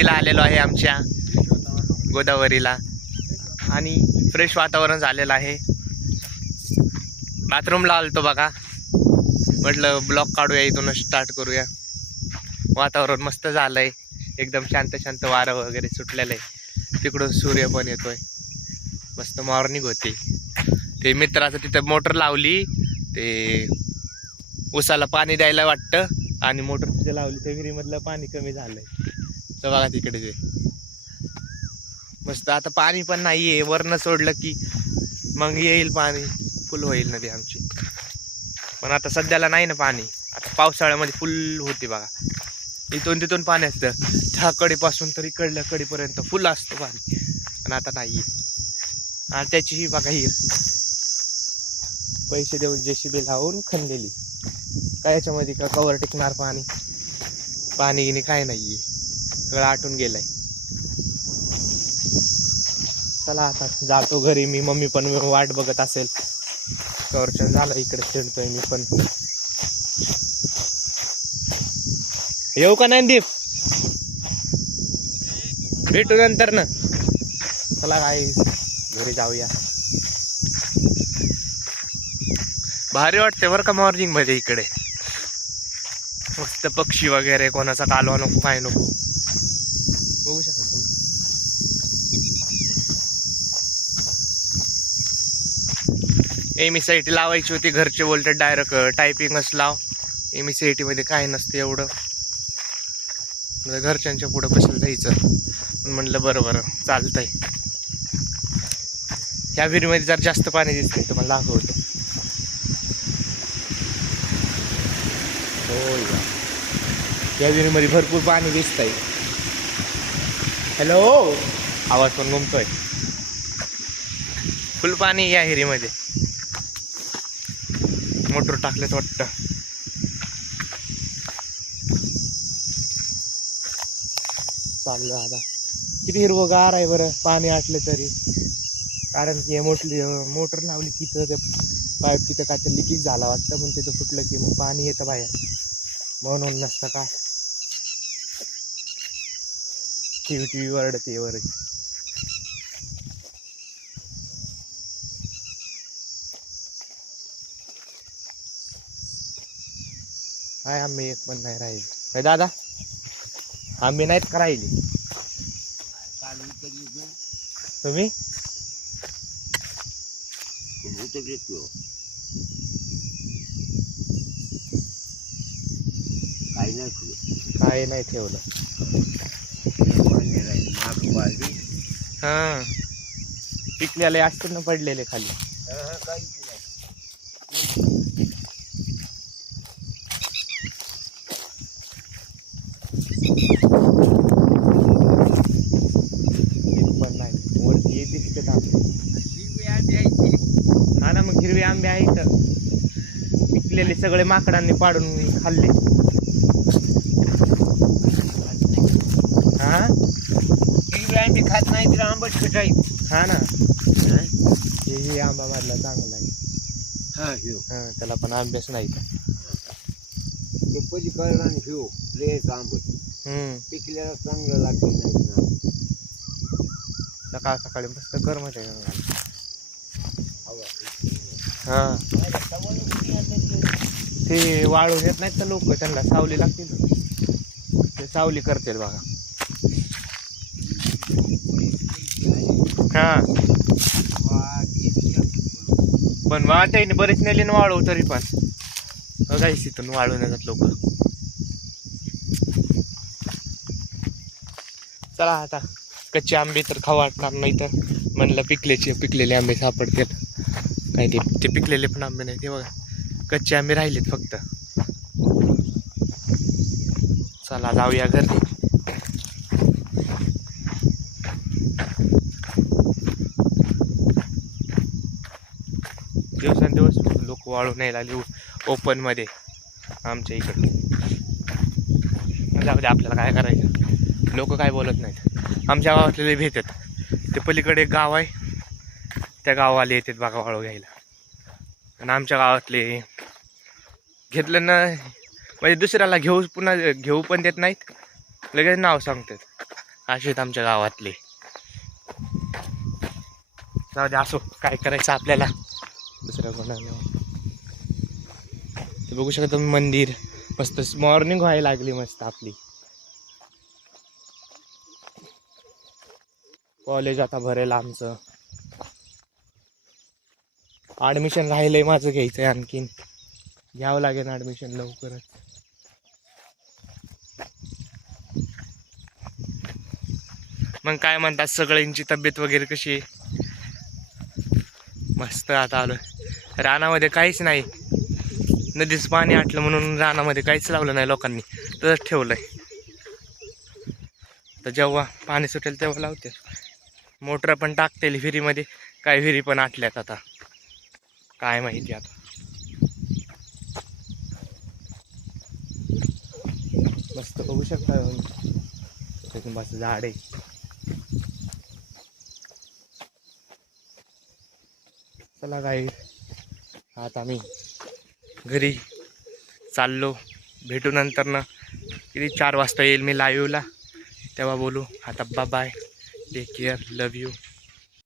नदीला आलेलो आहे आमच्या गोदावरीला आणि फ्रेश वातावरण झालेलं आहे. बाथरूमला आलतो बघा, म्हटलं ब्लॉग काढूया, इथूनच स्टार्ट करूया. वातावरण मस्त झालंय, एकदम शांत शांत वारं वगैरे सुटलेलं आहे. तिकडून सूर्य पण येतोय, मस्त मॉर्निंग होती. ते मित्राचं तिथं मोटर लावली, ते उसाला पाणी द्यायला वाटतं, आणि मोटर तिथे लावली त्या विहिरीमधलं पाणी कमी झालंय. तर बघा तिकडे ते मस्त. आता पाणी पण नाहीये, वरनं सोडलं की मग येईल पाणी, फुल होईल नदी आमची. पण आता सध्याला नाही ना पाणी. आता पावसाळ्यामध्ये फुल होते बघा, इथून तिथून पाणी असतं. त्या कडेपासून तर इकडल्या कडेपर्यंत फुल असतं पाणी, पण आता नाहीये. आणि त्याची ही बघा हिर पैसे देऊन JCB लावून खणलेली. काय याच्यामध्ये का कवर टिकणार पाणी? पाणी गिनी काय नाहीये, सगळं आटून गेलंय. चला आता जातो घरी मी. मम्मी पण वाट बघत असेल, कवरचं झालं. इकडे फिरतोय मी पण. येऊ का ज्ञानदीप? भेटू नंतर ना. चला काय घरी जाऊया. भारी वाटते बरं का मॉर्निंग मध्ये इकडे. मस्त पक्षी वगैरे, कोणाचा कालवा नको काय नको. बघू शकता तुम्ही. ME-SIT लावायची होती, घरचे बोलतात डायरेक्ट टायपिंगच लाव. ME-SIT मध्ये काय नसतं एवढं, घरच्यांच्या पुढं कशाला जायचं. म्हणलं बरं बरं चालतंय. ह्या विहिरीमध्ये जर जास्त पाणी दिसतंय तुम्हाला दाखवतो. हो, या विहिरीमध्ये भरपूर पाणी दिसतंय. हॅलो, आवाज पण घुमतोय. फुल पाणी या विहिरीमध्ये. मोटर टाकलेत वाटतं. चाललं आता. किती हिरवंगार आहे बरं, पाणी आटले तरी. कारण की मोटर लावली की ते पाईप तिथं काय तर लिकेज झाला वाटतं, म्हणून तिथं फुटलं की मग पाणी येतं बाहेर, म्हणून नसतं काय. टीव्ही वरडते वर. काय आम्ही एक पण नाही राहिले काय दादा? आम्ही नाहीत का राहिली? तुम्ही काय नाही ठेवलं. हा, पिकलेले असते ना पडलेले खाली. पण नाही वरती दिसते. हा ना, मग हिरवे आंबे आहेत, पिकलेले सगळे माकडांनी पाडून खाल्ले. हा, हिरवे आंबे खात नाही तर आंबट खटाई. हा ना, हे आंबा मारला चांगला आहे. हा, त्याला पण अभ्यास नाही का. पिकल्याला चांगलं लागतं. सकाळ सकाळी मस्त गरमच आहे. हा, ते वाळून येत नाहीत तर लोक, त्यांना सावली लागतील, ते सावली करतील बघा. हा, पण वाटायने बरेच नेले ना वाळू, तरी पण बघायच तिथून वाळून येतात लोक. चला आता, कच्चे आंबे तर खाऊ वाटणार नाही, तर म्हणलं पिकलेले आंबे सापडतील काय. ते पिकलेले पण आंबे नाही, ते बघा कच्चे आंबे राहिलेत फक्त. चला जाऊया घरी. दिवसेंदिवस लोक वाळू नाही लागले ओपन मध्ये आमच्या इकडे. जाऊ दे, आपल्याला काय करायचं, लोक काय बोलत नाहीत. आमच्या गावातले भेटतात, ते पलीकडे एक गाव आहे, त्या गावाला येतात बघा वाळू घ्यायला. आणि आमच्या गावातले घेतलं ना म्हणजे दुसऱ्याला पुन्हा घेऊ पण देत नाहीत, लगेच नाव सांगतात. असेच आमच्या गावातले. जाऊ दे, असो काय करायचं आपल्याला दुसऱ्या कोणाला. ते बघू शकता तुम्ही मंदिर. मस्त मॉर्निंग व्हायला लागली मस्त आपली. कॉलेज आता भरेल आमचं. ॲडमिशन राहिलंय माझं घ्यायचंय, आणखीन घ्यावं लागेल ॲडमिशन लवकरच. मग काय म्हणतात सगळ्यांची तब्येत वगैरे कशी आहे? मस्त. आता आलोय रानामध्ये, काहीच नाही. नदीच पाणी आटलं म्हणून रानामध्ये काहीच लावलं नाही लोकांनी, तसंच ठेवलंय. तर जेव्हा पाणी सुटेल तेव्हा लावते. मोटर पण टाकतील विहिरीमध्ये, काय विहिरी पण आटल्यात आता, काय माहिती आता. मस्त बघू शकता लिंबाचं झाड आहे. चला काय, आता आम्ही घरी चाललो. भेटू नंतर ना, किती 4 वाजता येईल मी लाईव्हला, तेव्हा बोलू. आता bye, take care, love you.